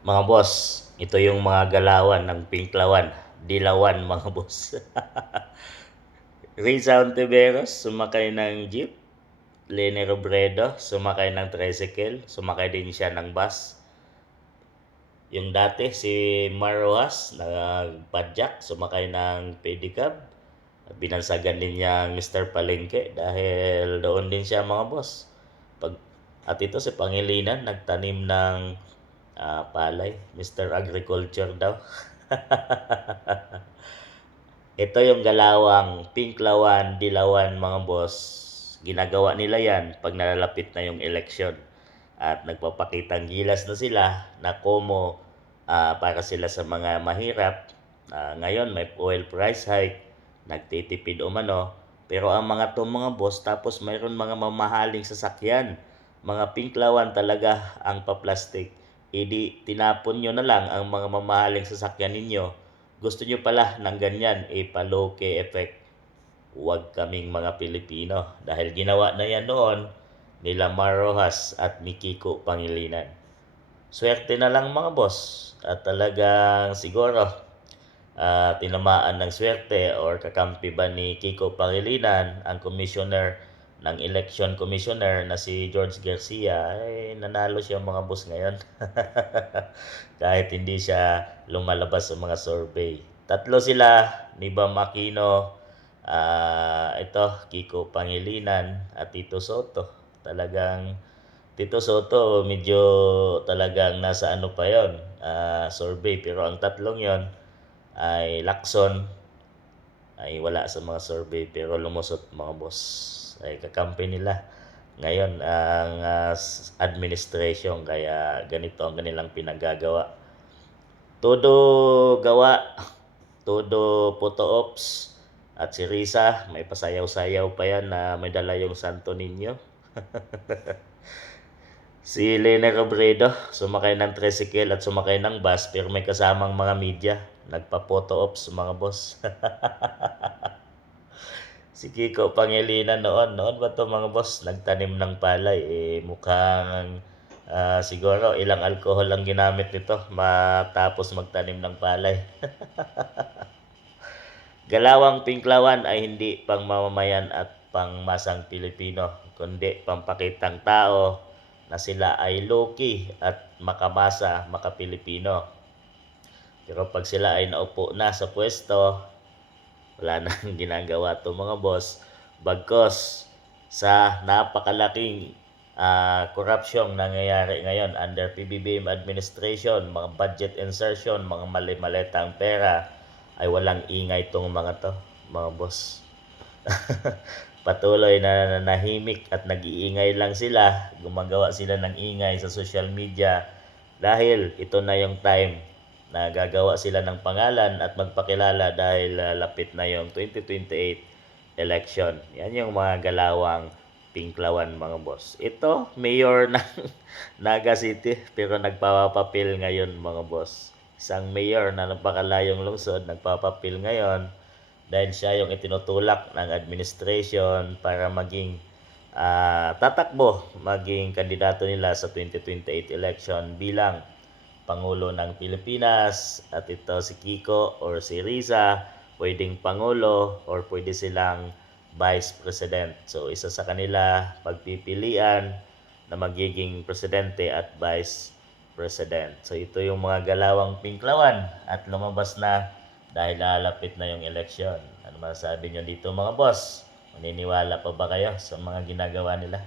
Mga boss, ito yung mga galawan ng Pinklawan, Dilawan mga boss. Riza Ontiveros, sumakay ng jeep. Lene Robredo, sumakay ng tricycle. Sumakay din siya ng bus. Yung dati, si Mar Rojas, nagpadyak, sumakay ng pedicab. Binansagan din niya Mr. Palengke dahil doon din siya mga boss. At ito si Pangilinan, nagtanim ng palay. Mr. Agriculture daw. Ito yung galawang Pinklawan, Dilawan mga boss. Ginagawa nila yan pag nalalapit na yung eleksyon. At nagpapakitang gilas na sila na komo para sila sa mga mahirap. Ngayon may oil price hike, nagtitipid umano. Pero ang mga to mga boss, tapos mayroon mga mamahaling sasakyan. Mga Pinklawan talaga ang paplastik. Idi tinapon nyo na lang ang mga mamahaling sasakyan ninyo. Gusto nyo pala ng ganyan, ipaloke effect. Huwag kaming mga Pilipino. Dahil ginawa na yan noon nila Mar Rojas at ni Kiko Pangilinan. Swerte na lang mga boss. At talagang siguro tinamaan ng swerte or kakampi ba ni Kiko Pangilinan ang commissioner ng election commissioner na si George Garcia, ay nanalo siya mga boss ngayon. Kahit hindi siya lumalabas sa mga survey. Tatlo sila, ni Bam Aquino, ito, Kiko Pangilinan at Tito Soto. Talagang Tito Soto medyo talagang nasa ano pa yon, survey, pero ang tatlong yon ay Lacson ay wala sa mga survey pero lumusot mga boss. Ay kakampi nila ngayon ang administration, kaya ganito ang kanilang pinagagawa. Todo gawa, todo photo ops. At si Risa, may pasayaw-sayaw pa yan na may dala yung Santo Niño. Si Lene Robredo, sumakay ng tricycle at sumakay ng bus pero may kasamang mga media. Nagpa-photo ops mga boss. Si Kiko Pangilinan noon ba to mga boss, nagtanim ng palay. Mukhang siguro ilang alcohol ang ginamit nito matapos magtanim ng palay. Galawang Pinklawan ay hindi pang mamamayan at pangmasang Pilipino, kundi pampakitang tao na sila ay low-key at makamasa, makapilipino. Pero pag sila ay naupo na sa pwesto, wala nang ginagawa to mga boss. Bagkos sa napakalaking corruption nangyayari ngayon under PBBM administration, mga budget insertion, mga mali-maletang pera, ay walang ingay tong mga to, mga boss. Patuloy na nanahimik at nag-iingay lang sila, gumagawa sila ng ingay sa social media dahil ito na yung time na gagawa sila ng pangalan at magpakilala dahil lapit na yung 2028 election. Yan yung mga galawang Pinklawan mga boss. Ito, mayor ng Naga City pero nagpapapil ngayon mga boss. Isang mayor na napakalayong lungsod nagpapapil ngayon dahil siya yung itinutulak ng administration para maging tatakbo, maging kandidato nila sa 2028 election bilang Pangulo ng Pilipinas. At ito si Kiko or si Riza, pwedeng Pangulo or pwede silang Vice President. So isa sa kanila pagpipilian na magiging Presidente at Vice President. So ito yung mga galawang Pinklawan at lumabas na dahil lalapit na yung eleksyon. Ano masasabi nyo dito mga boss? Maniniwala pa ba kayo sa mga ginagawa nila?